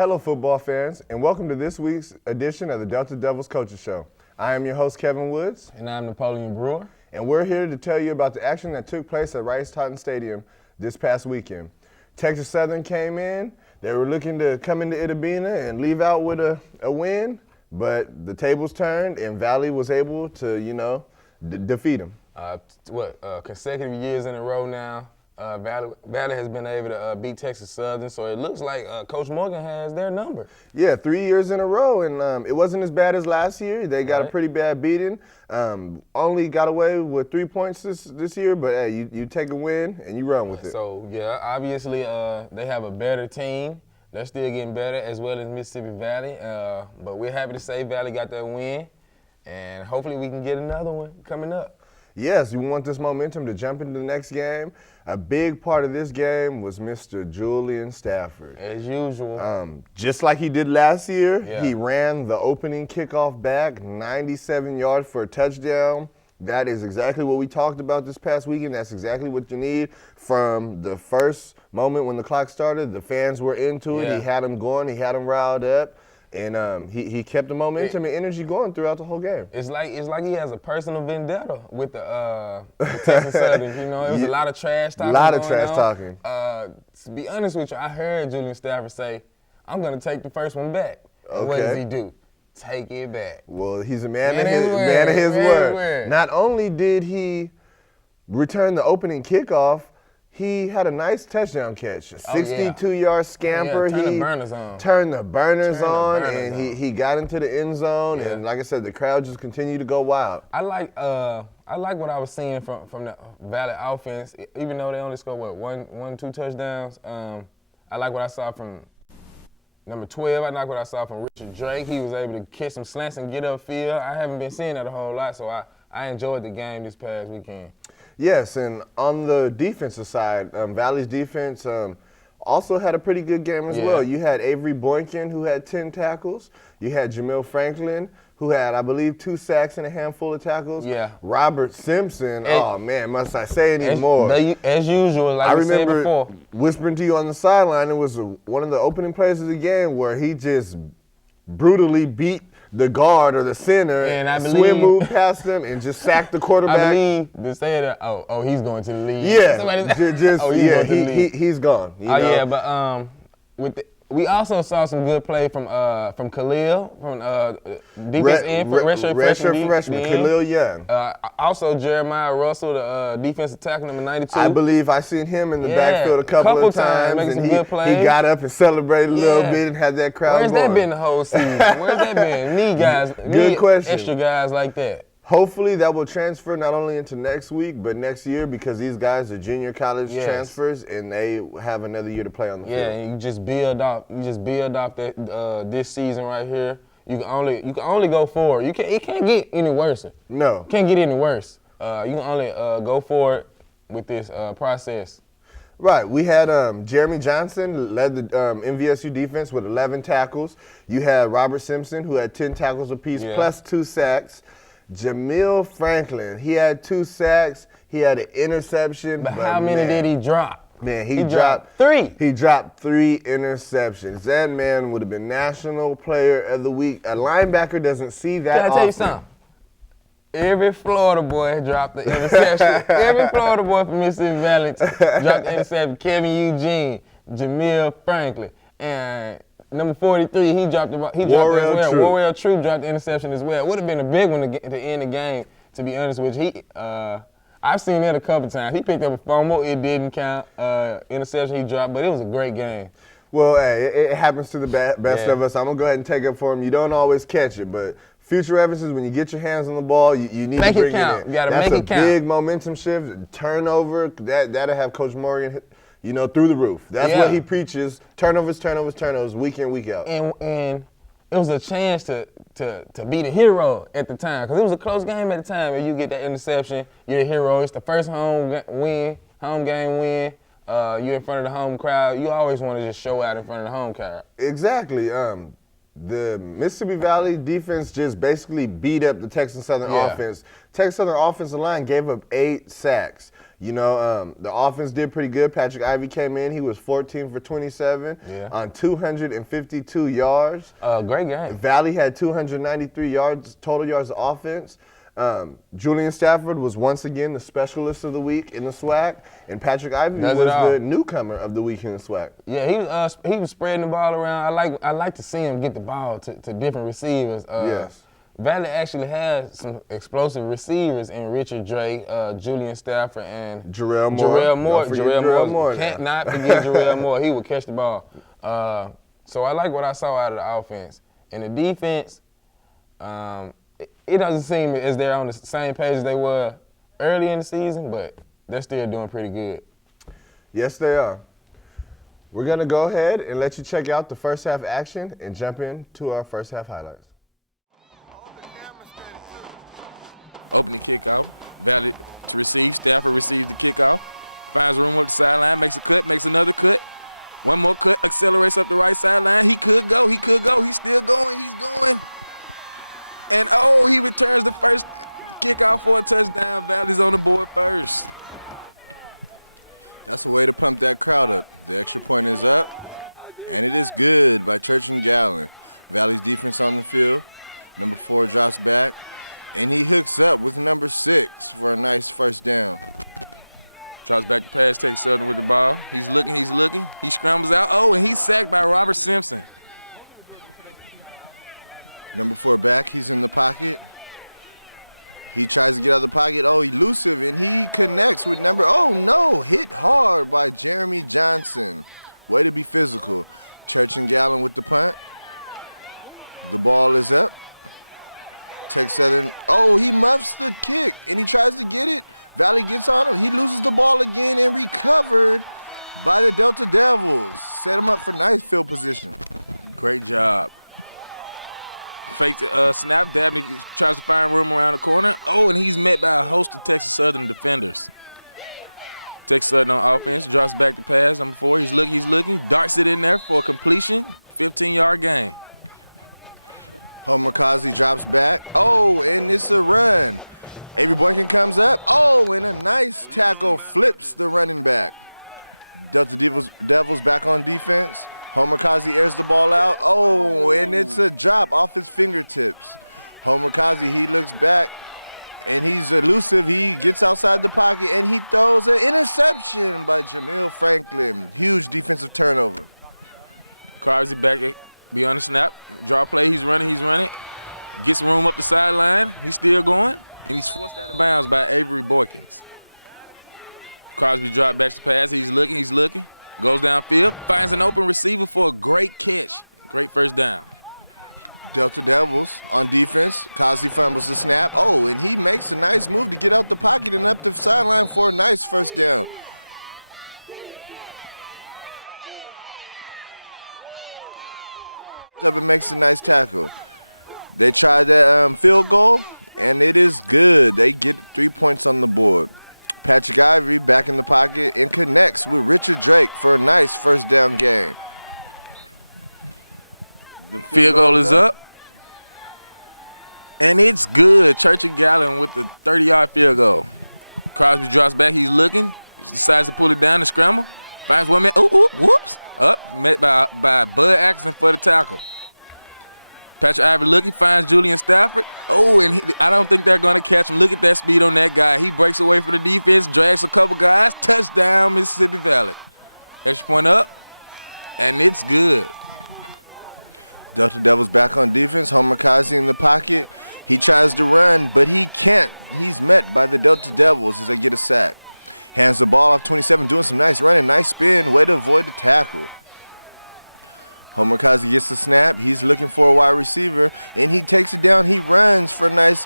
Hello, football fans, and welcome to this week's edition of the Delta Devils Coaches Show. I am your host, Kevin Woods. And I'm Napoleon Brewer. And we're here to tell you about the action that took place at Rice-Totten Stadium this past weekend. Texas Southern came in. They were looking to come into Itabena and leave out with a win, but the tables turned, and Valley was able to, defeat them. Consecutive years in a row now, Valley has been able to beat Texas Southern, so it looks like Coach Morgan has their number. Yeah, 3 years in a row, and it wasn't as bad as last year. They got a pretty bad beating. Only got away with 3 points this year, but hey, you take a win and you run with it. So, yeah, obviously they have a better team. They're still getting better, as well as Mississippi Valley, but we're happy to say Valley got that win, and hopefully we can get another one coming up. Yes, you want this momentum to jump into the next game. A big part of this game was Mr. Julian Stafford. As usual. Just like he did last year, He ran the opening kickoff back, 97 yards for a touchdown. That is exactly what we talked about this past weekend. That's exactly what you need. From the first moment when the clock started, the fans were into it. He had them going. He had them riled up. And he kept the momentum and energy going throughout the whole game. It's like he has a personal vendetta with the Texas Southern. You know, it was a lot of trash talking. A lot of trash talking. To be honest with you, I heard Julian Stafford say, "I'm going to take the first one back." Okay. What does he do? Take it back. Well, he's a man of his word. Not only did he return the opening kickoff, he had a nice touchdown catch, a 62-yard scamper. He turned the burners on, and he got into the end zone. And like I said, the crowd just continued to go wild. I like what I was seeing from the Valley offense. Even though they only scored two touchdowns. I like what I saw from number 12. I like what I saw from Richard Drake. He was able to catch some slants and get upfield. I haven't been seeing that a whole lot, so I enjoyed the game this past weekend. Yes, and on the defensive side, Valley's defense also had a pretty good game as well. You had Avery Boykin, who had 10 tackles. You had Jamil Franklin, who had, I believe, 2 sacks and a handful of tackles. Yeah. Robert Simpson, must I say any more? As usual, like I said before. Whispering to you on the sideline, it was one of the opening plays of the game where he just brutally beat the guard or the center, and swim move past him and just sack the quarterback. I believe they said that, he's going to the league. Yeah, he's gone. We also saw some good play from Khalil, from defense end for redshirt freshman Khalil Young. Also Jeremiah Russell, the defensive tackle, number 92. I believe I seen him in the backfield a couple of times, making some and good plays. He got up and celebrated a little bit and had that crowd Where's going. that been the whole season? Where's that been? Need question. Extra guys like that. Hopefully that will transfer not only into next week, but next year, because these guys are junior college transfers and they have another year to play on the field. Yeah, and you just build off that this season right here. You can only go forward. It can't get any worse. No. Can't get any worse. You can only go forward with this process. Right. We had Jeremy Johnson led the MVSU defense with 11 tackles. You had Robert Simpson, who had 10 tackles apiece, plus 2 sacks. Jamil Franklin, he had 2 sacks. He had an interception. But how many did he drop? Man, he dropped 3. He dropped 3 interceptions. That man would have been National Player of the Week. A linebacker doesn't see that often. Can I tell you something? Every Florida boy dropped the interception. Every Florida boy from Mississippi Valley dropped the interception. Kevin Eugene, Jamil Franklin, and number 43, he dropped as well. Warrell Troop dropped the interception as well. It would have been a big one to end the game, to be honest with you. I've seen it a couple times. He picked up a fumble. It didn't count. Interception he dropped, but it was a great game. Well, hey, it happens to the best of us. I'm going to go ahead and take it for him. You don't always catch it, but future references, when you get your hands on the ball, you need to bring it in. You got to make it count. That's a big momentum shift. Turnover, that'll have Coach Morgan through the roof. That's what he preaches. Turnovers, week in, week out. And it was a chance to be the hero at the time, because it was a close game at the time. If you get that interception, you're the hero. It's the first home game win. You're in front of the home crowd. You always want to just show out in front of the home crowd. Exactly. The Mississippi Valley defense just basically beat up the Texas Southern offense. Texas Southern offensive line gave up 8 sacks. You know, the offense did pretty good. Patrick Ivey came in. He was 14 for 27 on 252 yards. Great game. Valley had 293 yards, total yards of offense. Julian Stafford was once again the specialist of the week in the SWAC, and Patrick Ivey was the newcomer of the week in the SWAC. Yeah, he was spreading the ball around. I like to see him get the ball to different receivers. Yes. Valley actually has some explosive receivers in Richard Drake, Julian Stafford, and Jarrell Moore. Jarrell Moore. Can't not forget Jarrell Moore. He would catch the ball. So I like what I saw out of the offense. And the defense, it doesn't seem as they're on the same page as they were early in the season, but they're still doing pretty good. Yes, they are. We're going to go ahead and let you check out the first half action and jump into our first half highlights. Opening kickoff, Valley to receive. Stafford receives the kickoff, finds room up the sideline, makes a cut, makes another cut. One more cut, accelerates up the right sideline. He could go, he's still going, he's going. And he returns the first kickoff for a touchdown. Valley's on the board first. That's a way to pump that crowd up. The extra point is up, and it is good by Church and Gallon. Valley's defense on the field. Number 4 drops back, and he hooks up with number 6 for a nice first down. Drops back to pass, takes Southern with the ball. He's looking. He scrambles out. And he's sacked by Robert Simpson. Number 4 back, he's in the pocket. He tries to get out of the pocket. Elusive, and he connects with hit hard by Jeremy Johnson. Way to be physical. Church and Gallon with the punt. The ball is up. Texas Southern, he muffs the kick, and he tries to get it. Valley gets on him. He loses the ball again and recovered by the Delta Devils. Set him up for nice field position. Great job. Faked snap. Dabney tries to find room around the corner. And he's met by a host of Texas Southern defenders. Texas Southern on offense, drops back to pass. Number 4, he's looking, darts it in there for a completion. 15-yard gain. Homer Kazi drops back. And it's a run. Avery Boykin comes up. And a nice tackle flips the running back. Delta Devils back on defense. Homer Kazi airs the ball out. And it's a drop off his fingertips. Homer Kazi, he looks back, and he's elusive. He gets outside the pocket, and he throws an interception by Jamil Franklin. Huge defensive turnover. Kazi back beyond the snap. Draw play, he's running. Gets room up the sideline. He's still going, and he's forced out of bounds by Avery Boykins. Crosby drop back to pass. He's looking. Goes downfield, finds an open receiver for a great catch. Great first down. Delta Devils on defense. Kazi fumbles the snap. And he makes a nice move to get out the pocket and up the sideline for a nice first down. Up and makes a nice tackle. They tried that field goal, and it is good. They get 3 points on the board. Patrick Ivey back in the pocket and connects with Richard Drake for a nice first down gain. The field goal is up, and it's good. Church and Gallon with the 30-yard field goal. Crosby drops back. He's looking. He decides to pull it down and scramble. Finds one man. Whoops. Up. Met by Bud Atkinson for the tackle. Patrick Ivey looking, finds Julian Stafford. I don't think they're going to catch him. Look at that speed on that guy. He breaks away from the defense, drags a couple guys. Touchdown, Mississippi Valley. Extra point up, and it's good. Delta Devils back on defense. Homer Kazi in the pocket. He tries to run, but he can't. He's met by the Delta Devils as they get a sack. Hands the ball off 27, doing some nice running, nice spin. Way to avoid the tackle. Homer Kazi gets the snap. He's looking for a wide receiver, and he takes it down. He runs for a nice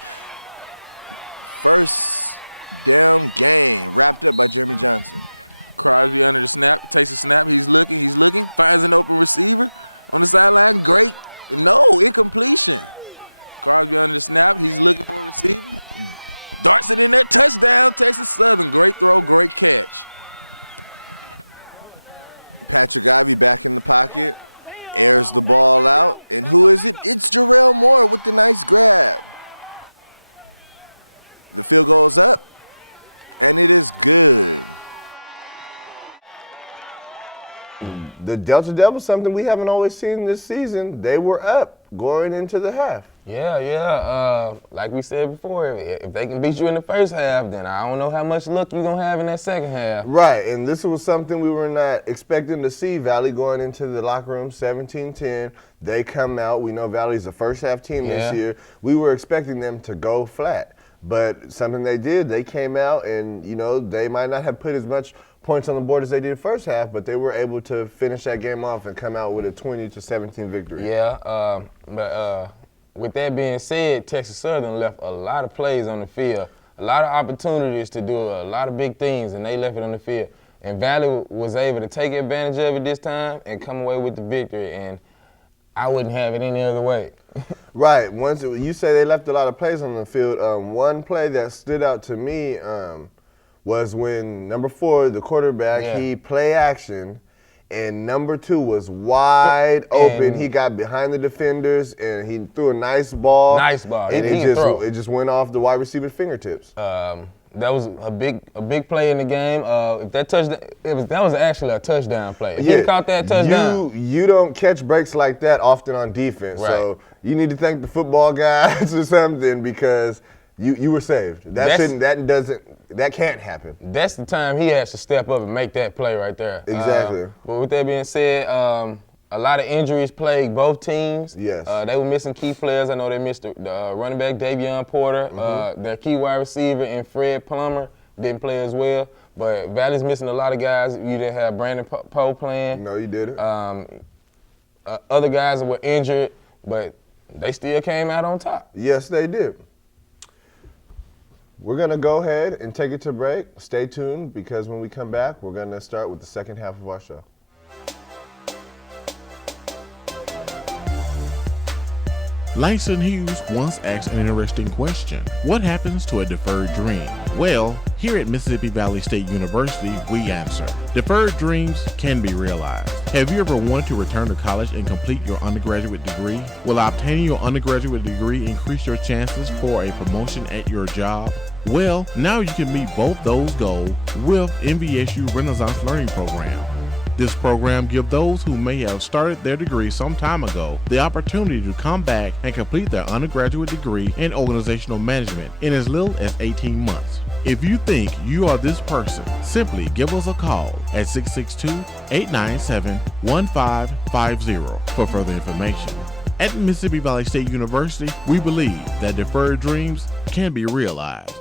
first down gain, wrapped up by Jeremy Johnson. Crosby under the snap, takes a snap. He's looking, finds an open receiver on the sideline. Great. No, incompletion. Crosby under the snap. He's looking for a receiver. Darts it in there. Touchdown, Texas Southern. Great throw, great catch. Patrick Ivey back in the pocket. airs the ball out. And who is it? It's Jarrell Moore with the nice grab. The field goes up, and it is good. The Delta Devils, something we haven't always seen this season. They were up going into the half. Yeah. Like we said before, if they can beat you in the first half, then I don't know how much luck you're going to have in that second half. Right, and this was something we were not expecting to see. Valley going into the locker room, 17-10. They come out. We know Valley's the first half team this year. We were expecting them to go flat, but something they did, they came out and, you know, they might not have put as much points on the board as they did first half, but they were able to finish that game off and come out with a 20-17 victory. Yeah, but with that being said, Texas Southern left a lot of plays on the field, a lot of opportunities to do a lot of big things, and they left it on the field. And Valley was able to take advantage of it this time and come away with the victory, and I wouldn't have it any other way. Right. Once you say they left a lot of plays on the field, one play that stood out to me was when number 4, the quarterback, he play action, and number 2 was wide open. He got behind the defenders, and he threw a nice ball. Nice ball. And it just went off the wide receiver's fingertips. That was a big play in the game. If that touchdown, that was actually a touchdown play. If he caught that touchdown, you don't catch breaks like that often on defense. Right. So you need to thank the football guys or something because you were saved. That can't happen. That's the time he has to step up and make that play right there. Exactly. But with that being said, a lot of injuries plagued both teams. Yes. They were missing key players. I know they missed the running back Davion Porter, their key wide receiver, and Fred Plummer didn't play as well. But Valley's missing a lot of guys. You didn't have Brandon Poe playing. No, you didn't. Other guys were injured, but they still came out on top. Yes, they did. We're going to go ahead and take it to break. Stay tuned because when we come back, we're going to start with the second half of our show. Langston Hughes once asked an interesting question. What happens to a deferred dream? Well, here at Mississippi Valley State University, we answer. Deferred dreams can be realized. Have you ever wanted to return to college and complete your undergraduate degree? Will obtaining your undergraduate degree increase your chances for a promotion at your job? Well, now you can meet both those goals with MVSU Renaissance Learning Program. This program gives those who may have started their degree some time ago the opportunity to come back and complete their undergraduate degree in organizational management in as little as 18 months. If you think you are this person, simply give us a call at 662-897-1550 for further information. At Mississippi Valley State University, we believe that deferred dreams can be realized.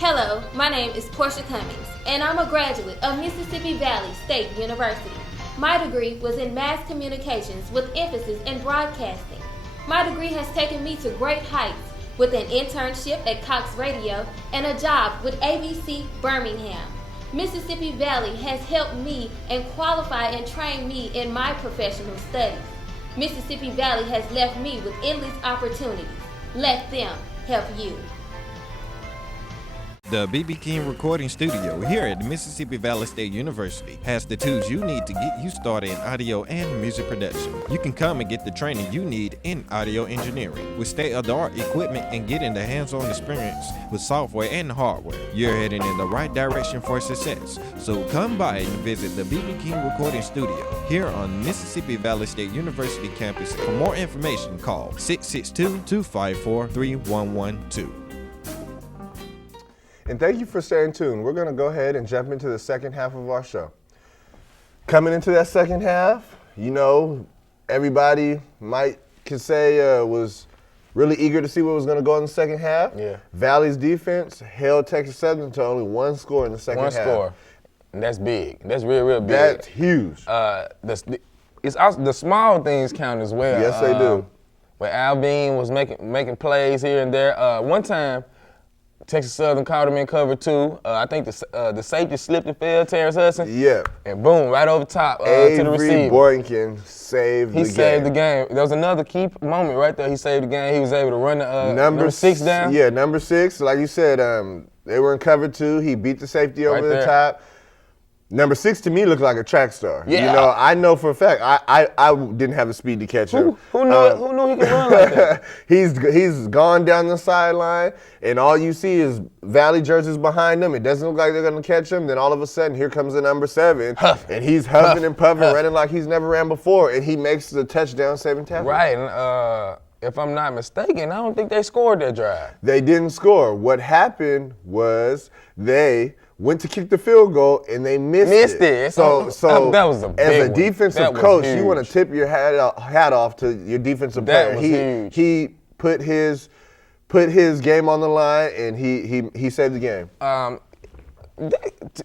Hello, my name is Portia Cummings, and I'm a graduate of Mississippi Valley State University. My degree was in mass communications with emphasis in broadcasting. My degree has taken me to great heights with an internship at Cox Radio and a job with ABC Birmingham. Mississippi Valley has helped me and qualify and train me in my professional studies. Mississippi Valley has left me with endless opportunities. Let them help you. The B.B. King Recording Studio here at Mississippi Valley State University has the tools you need to get you started in audio and music production. You can come and get the training you need in audio engineering with state-of-the-art equipment and get in the hands-on experience with software and hardware. You're heading in the right direction for success. So come by and visit the B.B. King Recording Studio here on Mississippi Valley State University campus. For more information, call 662-254-3112. And thank you for staying tuned. We're going to go ahead and jump into the second half of our show. Coming into that second half, you know, everybody could say was really eager to see what was going to go in the second half. Yeah. Valley's defense held Texas Southern to only one score in the second half. One score. And that's big. That's real, real big. That's huge. It's also, the small things count as well. Yes, they do. Where Al Bean was making plays here and there. One time, Texas Southern caught him in cover 2. I think the safety slipped and fell, Terrence Hudson. Yeah. And boom, right over top to the Avery receiver. Boynton saved the game. He saved the game. There was another key moment right there. He saved the game. He was able to run the number 6 down. Yeah, number 6. Like you said, They were in cover 2. He beat the safety over Right the there. top. Number 6 to me looked like a track star. Yeah. You know, I know for a fact I didn't have the speed to catch him. Who knew he could run like that? He's gone down the sideline, and all you see is Valley jerseys behind him. It doesn't look like they're going to catch him. Then all of a sudden, here comes the number 7, and he's huffing and puffing, running like he's never ran before, and he makes the touchdown saving tackle. Right, and if I'm not mistaken, I don't think they scored that drive. They didn't score. What happened was they went to kick the field goal and they missed it. So that was a big as a one. defensive That was coach, you huge. want to tip your hat off to your defensive That player. was huge. He put his game on the line and he saved the game.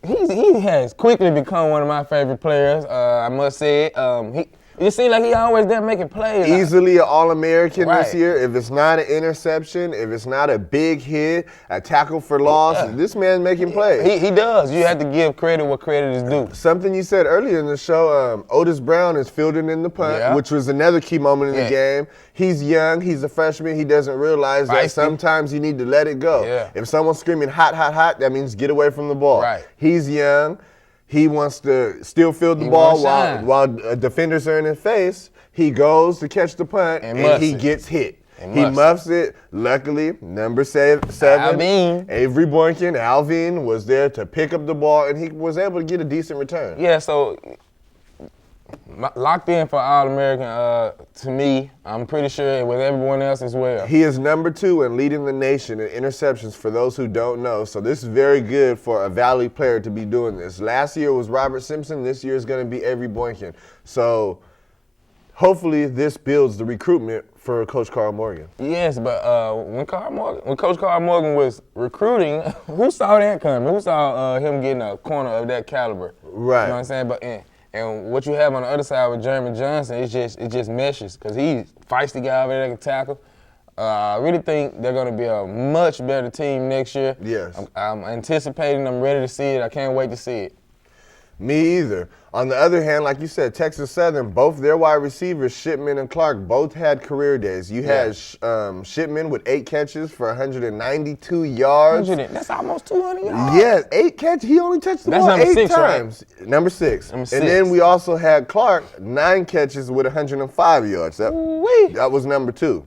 He has quickly become one of my favorite players. I must say it. It seems like he always there making plays. Easily an All-American this Right. year. If it's not an interception, if it's not a big hit, a tackle for loss, this man's making plays. He does. You have to give credit where credit is due. Something you said earlier in the show, Otis Brown is fielding in the punt, Yeah. which was another key moment in Yeah. the game. He's young, he's a freshman, he doesn't realize that Feisty. sometimes you need to let it go. Yeah. If someone's screaming hot, hot, hot, that means get away from the ball. Right. He's young, he wants to still field the He ball wants shine. while defenders are in his face. He goes to catch the punt And and muffs he it. gets hit. And He muffs it. muffs it. Luckily, number 7, Alvin. Avery Boykin, Alvin was there to pick up the ball, and he was able to get a decent return. Yeah, so locked in for All-American to me. I'm pretty sure with everyone else as well. He is number 2 and leading the nation in interceptions for those who don't know. So this is very good for a Valley player to be doing this. Last year was Robert Simpson. This year is going to be Avery Boykin. So hopefully this builds the recruitment for Coach Carl Morgan. Yes, but when Coach Carl Morgan was recruiting, who saw that coming? Who saw him getting a corner of that caliber? Right. You know what I'm saying? But and what you have on the other side with Jeremy Johnson, it just meshes because he's feisty guy over there that can tackle. I really think they're going to be a much better team next year. Yes. I'm anticipating. I'm ready to see it. I can't wait to see it. Me either. On the other hand, like you said, Texas Southern, both their wide receivers, Shipman and Clark, both had career days. You had Shipman with 8 catches for 192 yards. That's almost 200 yards. Yeah, 8 catches. He only touched the That's ball number 8 6, right? times. Number 6. Number And 6. then we also had Clark, 9 catches with 105 yards. That was number 2.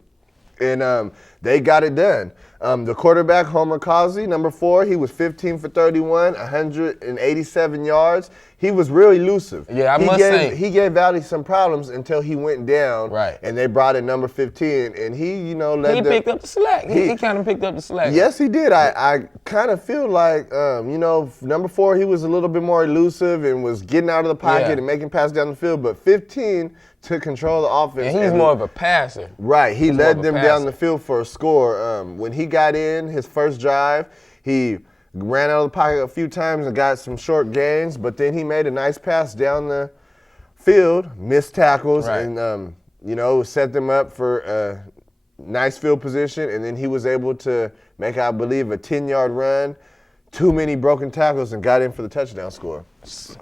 And they got it done. The quarterback, Homer Causey, number 4, he was 15 for 31, 187 yards. He was really elusive. Yeah, I must say. He gave Valley some problems until he went down. Right. And they brought in number 15, and he, led He them. picked up the slack. He kind of picked up the slack. Yes, he did. I kind of feel like, number 4, he was a little bit more elusive and was getting out of the pocket Yeah. and making passes down the field. But 15 took control of the offense. And he's more of a passer. Right. He He's more led of a them down passer. the field for a score. When he got in his first drive, he ran out of the pocket a few times and got some short gains, but then he made a nice pass down the field, missed tackles, Right. and, set them up for a nice field position, and then he was able to make, I believe, a 10-yard run, too many broken tackles, and got in for the touchdown score.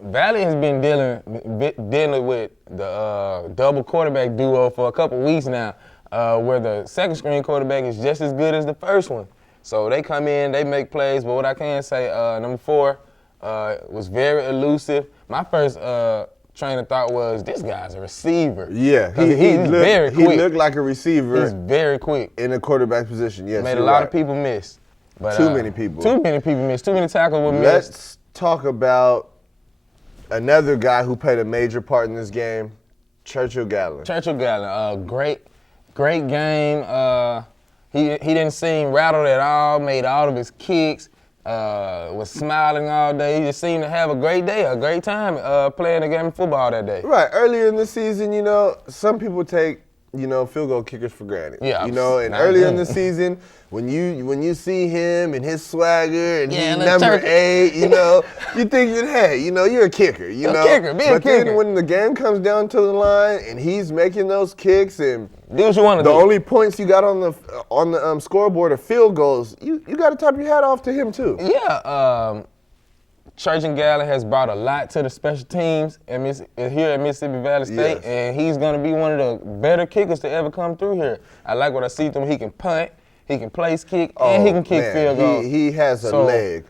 Valley has been dealing with the double quarterback duo for a couple weeks now, where the second string quarterback is just as good as the first one. So they come in, they make plays, but what I can say, number 4 was very elusive. My first train of thought was, this guy's a receiver. Yeah, he's very quick. He looked like a receiver He's very quick. in a quarterback position. Yes, Made a you're lot right. of people miss. But, Too many people. Too many people miss. Too many tackles were missed. Let's talk about another guy who played a major part in this game, Churchill Gallon. Churchill Gallon, great game. He didn't seem rattled at all, made all of his kicks, was smiling all day. He just seemed to have a great day, a great time playing the game of football that day. Right, earlier in the season, some people take, field goal kickers for granted. Yeah, and not earlier in him. the season, when you see him and his swagger and Yeah, he's little number turkey. 8, you think, hey, you're a kicker, A kicker, be a But then kicker. when the game comes down to the line and he's making those kicks and Do what you want to the do. only points you got on the scoreboard are field goals, you got to top your hat off to him too. Yeah, Church and Gallon has brought a lot to the special teams here at Mississippi Valley State, Yes. and he's going to be one of the better kickers to ever come through here. I like what I see from him. He can punt, He can place kick, and he can kick field goal. He has a leg.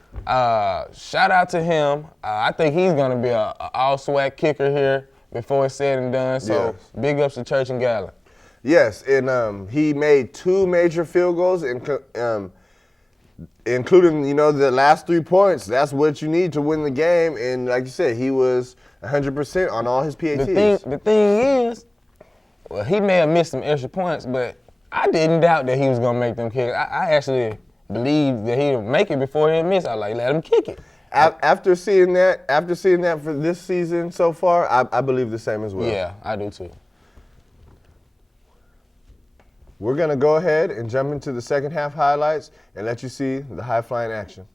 Shout out to him. I think he's going to be an all-swag kicker here before it's said and done. So big ups to Church and Gallon. Yes, and he made 2 major field goals, including, the last 3 points. That's what you need to win the game. And like you said, he was 100% on all his PATs. The thing is, well, he may have missed some extra points, but I didn't doubt that he was going to make them kicks. I actually believed that he would make it before he missed. I was like, let him kick it. After seeing that for this season so far, I believe the same as well. Yeah, I do too. We're going to go ahead and jump into the second half highlights and let you see the high-flying action.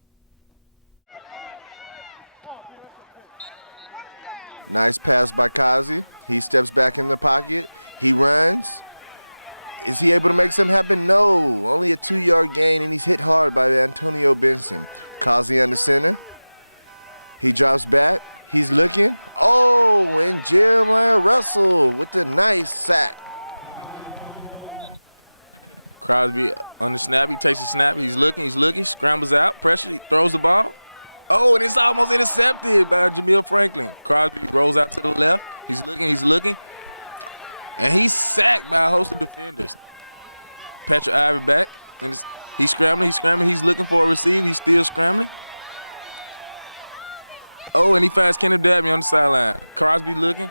Nice pass by Kazi. He steps back in the pocket. He runs. Is he able to make something happen? No. Only a 2-yard gain, and he's hit hard by Antonio Benson. Kazi under center. He drops back. He's looking. Oh, and Jeremiah Russell with the nice sack. Crosby on the snap. He takes the snap. He's looking, scrambles out, pressure, he throws the ball. Oh, and it's almost intercepted by Jamil Franklin. Crosby rolls out to the left. He's looking. And he's sacked by a host of defenders. Patrick Ivey back. And he's scrambling. He's looking for a receiver. He's still scrambling. Oh, and he finds Kenneth Dabney on the sideline. Crosby looking.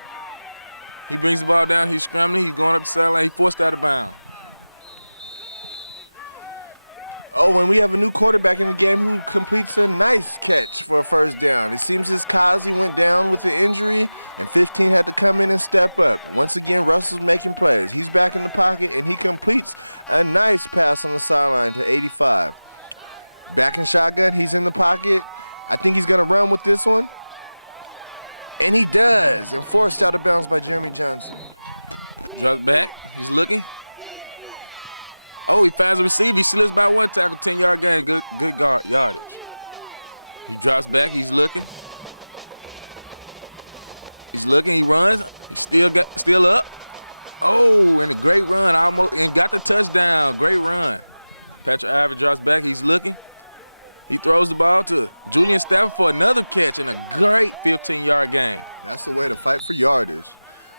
He brings the ball down. He's scrambling. He's going up the sideline. He forced out of bounds. Oh, and we have a new quarterback in the game who completes a nice catch for a first down. It seems as Kazi went down with the injury, and 15 had to come in and step up. Once again, Russell's making plays. He's back in the pocket, and he completes a nice pass on the sideline to 85. Back in shotgun, he's in the pocket. I think he's going to run with this one. And he does, and forced out of bounds by Jeremy Johnson. Drops back. He's looking. Oh, he finds a receiver. He slips by 1 tackle, 10-yard gain, good yardage. He drops back. He's looking. He runs. He's still up. Oh, and a great run, and got the touchdown. Great run. Patrick Ivey drops back. He's looking. He throws the ball to Julian Stafford for another catch and a great 15-yard gain. That's the way to fight for yardage.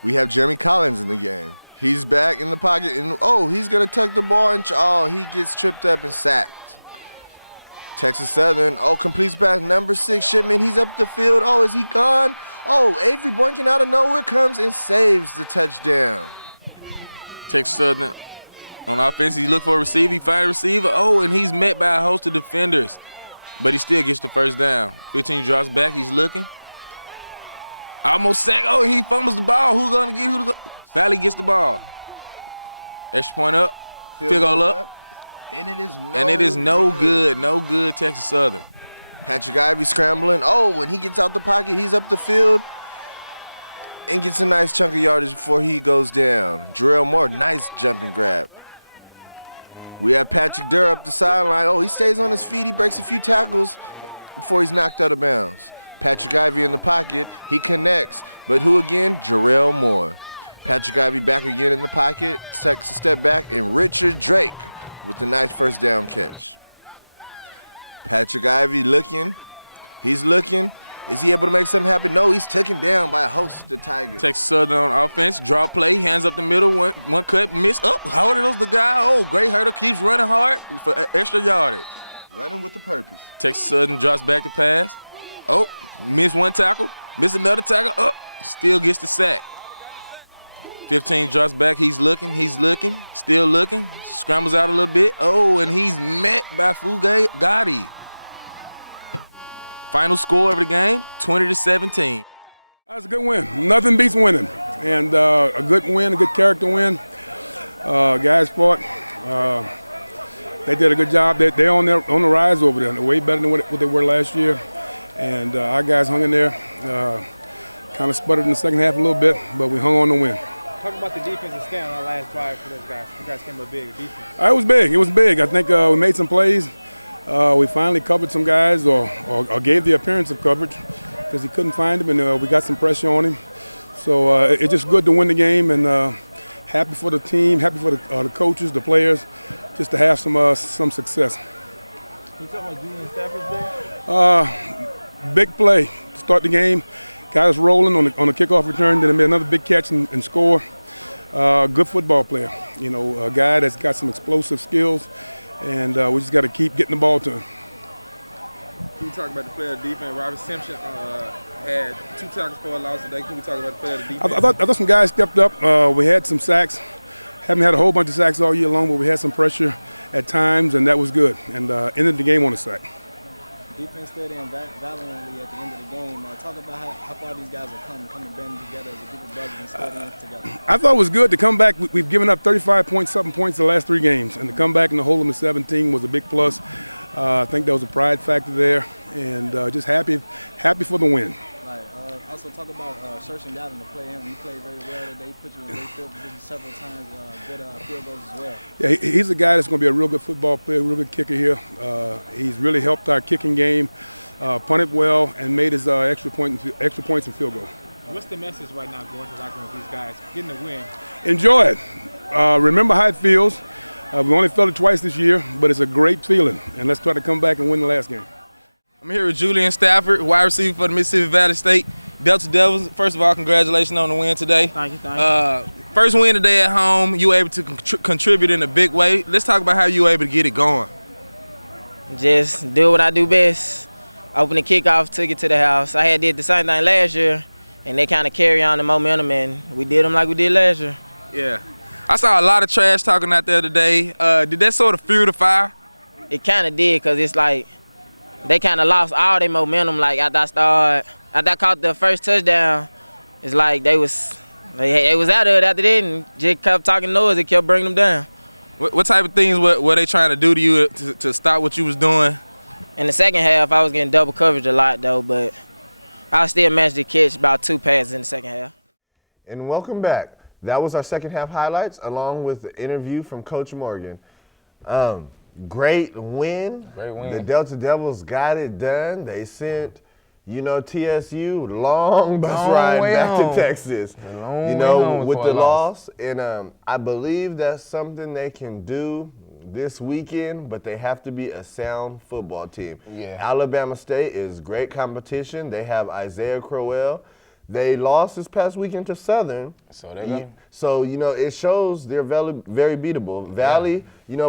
We have Jeremy Collins in the game. He's back in the pocket, and he's going to tuck the ball, and he gets tripped up and sacked. Texas Southern, completes pass number 6, Shipman. He's up the field. Oh, is he gone? Oh, Avery Boynton out of nowhere comes and saves the touchdown. Texas Southern on offense. He looked for a receiver. He finds a receiver. Oh, and he's met by a host of defenders, but he still gets the first down. 15 drops back. He's looking. Almost sacked. Oh, he fumbles the ball. Who's going to get Valley gets the ball. Extra point up. Field goal up. And it is no good. No good, Texas Southern. Patrick Ivey scrambling. Oh, when he gets out the pocket, he's up the field and gets a nice chunk of yardage before he goes down. Jarrell Moore, nice jumping grab. We have Patrick Durr up the sideline. Oh, he stays on his feet. He breaks a few tackles before he's knocked out of bounds. Patrick Ivey in the pocket. He connects. But who again? Jarrell Moore. Patrick Ivey back again in the pocket, takes a step back, and Richard Drake with the nice first down catch. Patrick Ivey looking. He's looking. Is he able to make something happen? No, he's taken down by a host of the Tigers. Texas Southern on offense, draw play, hands up the middle, one cut, miss. Oh, hurdles the guy. Oh, great hurdle, keeps running hard for extra yardage. Running with the purpose. Texas Southern drops back to pass. Oh, miss 1 tackle, miss another tackle. Oh, still gets the sack. 15 drops back. He's looking, still looking. Scrambles out a little bit. Oh, and he's met by Fugatti. Final score of the game, 20-17. That's a good win. Nothing beats winning. And a good win, a good character win. Guys fought. They did a good job. They're on the rise over there. They're way better than what they were last year. And our guys hung in there. Kind of sputtered in the second half a little bit, but we hung on to win. Talk about the defensive stand on that last drive for those guys. You guys came up big, defense. It was big. It was big. I think we made some plays. We finally covered some guys or gave the appearance of coverage because he couldn't find him, and we got some pressure on him. So it's just good to win the game and happy for the team, happy for the coaches, the players, just to have some success. Can you talk about Julian Stafford's day? Big play to start the game. Got us rolling on the kickoff return. Then made another big catch and score. Good football player. You know, a guy that's got some explosive skills, and we just got to keep getting the ball to him. Can we talk about the player of the defense? Robert Simpson had 2 tackles for a loss today. Can we talk about the player of the defense? I thought some guys stepped up. We had some sacks. Haven't had a whole bunch of sacks all year long, but we had some pressure at times, and that was good. And ended the game on a sack. Defense steady and valiantly at the end of the game. Talk about how far these guys are coming banding together as a group of brothers and studying together. I thought it was good to come back. We've given up 35-something points the last 3 games, and to come back and to hold them to 17 was a big plus. I think there was a pride factor there, and just happy for the win. Right. Also talk about Searching Gallen to play him. He played very well today. Put you in great field position several times. Good field goals as well. Yeah, he's a guy that's going to be a real good football player, real good kicker here. He's really helped our kicking game, punted well, and made his extra points and field goal. What's the message right now going to the locker room with these guys? Getting a win. Enjoy it. Remember how it feels. We only felt it twice this year, but it's a great feeling. And let's try to come back and win the last game. I'm here with Julian Stafford, wide receiver for the Mississippi Valley State Delta Devils. First of all, congratulations on the win today. Thank you. First win today at home. You were able to contribute in a big way. Let's talk about how you were able to get it going. Just do what I do best. Open the kickoff, took it to the house. I had did the same thing last year, and they kind of carry on the momentum, and we did them like we did last year. Yeah. I saw a lot of trash talking out there today. Did that sort of fuel the fire? It kind of did, because it's like they kind of lost all their momentum. Like after I caught the first touchdown, it's like they was out of it after that and just kept talking noise. It kept bringing them down. What type of things were they trying to do to you to stop what you was doing? In the second half, I was getting double coverage a lot, though, but I still managed to catch about 2 passes in the second half. And welcome back. That was our second half highlights, along with the interview from Coach Morgan. Great win. Great win. The Delta Devils got it done. They sent, TSU long bus ride back to Texas. With the loss. And I believe that's something they can do this weekend, but they have to be a sound football team. Yeah. Alabama State is great competition. They have Isaiah Crowell. They lost this past weekend to Southern. So it shows they're very beatable. Valley,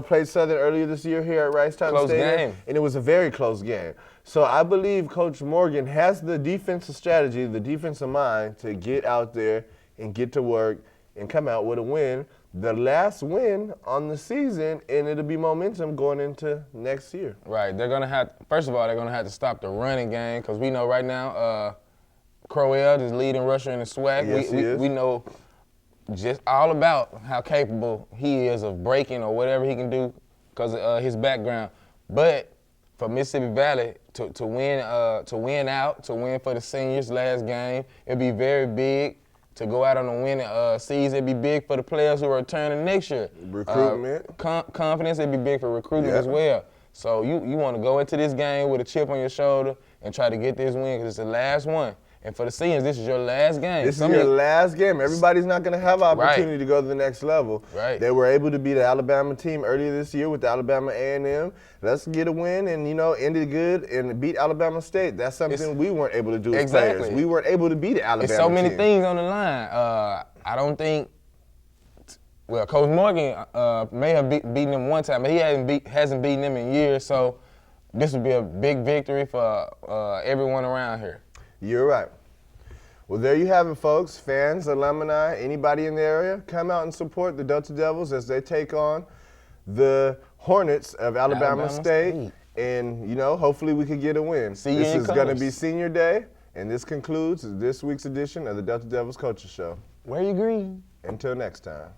played Southern earlier this year here at Ricetown Stadium, and it was a very close game. So I believe Coach Morgan has the defensive strategy, the defensive mind to get out there and get to work and come out with a win. The last win on the season, and it'll be momentum going into next year. Right. First of all, they're going to have to stop the running game, because we know right now Crowell is leading rusher in the SWAC. Yes, we know just all about how capable he is of breaking or whatever he can do because of his background. But for Mississippi Valley to win for the seniors last game, it'd be very big. To go out on a winning season, it'd be big for the players who are returning next year. Recruitment. Confidence, it'd be big for recruitment as well. So you want to go into this game with a chip on your shoulder and try to get this win because it's the last one. And for the seniors, this is your last game. This is your last game. Everybody's not going to have an opportunity to go to the next level. Right. They were able to beat the Alabama team earlier this year with Alabama A&M. Let's get a win and, end it good and beat Alabama State. That's something we weren't able to do as players. We weren't able to beat the Alabama team. There's so many things on the line. I don't think Coach Morgan may have beaten them one time, but he hasn't beaten them in years, so this would be a big victory for everyone around here. You're right. Well, there you have it, folks. Fans, alumni, anybody in the area, come out and support the Delta Devils as they take on the Hornets of Alabama State. And, hopefully we could get a win. This is going to be Senior Day, and this concludes this week's edition of the Delta Devils Coaches Show. Wear your green. Until next time.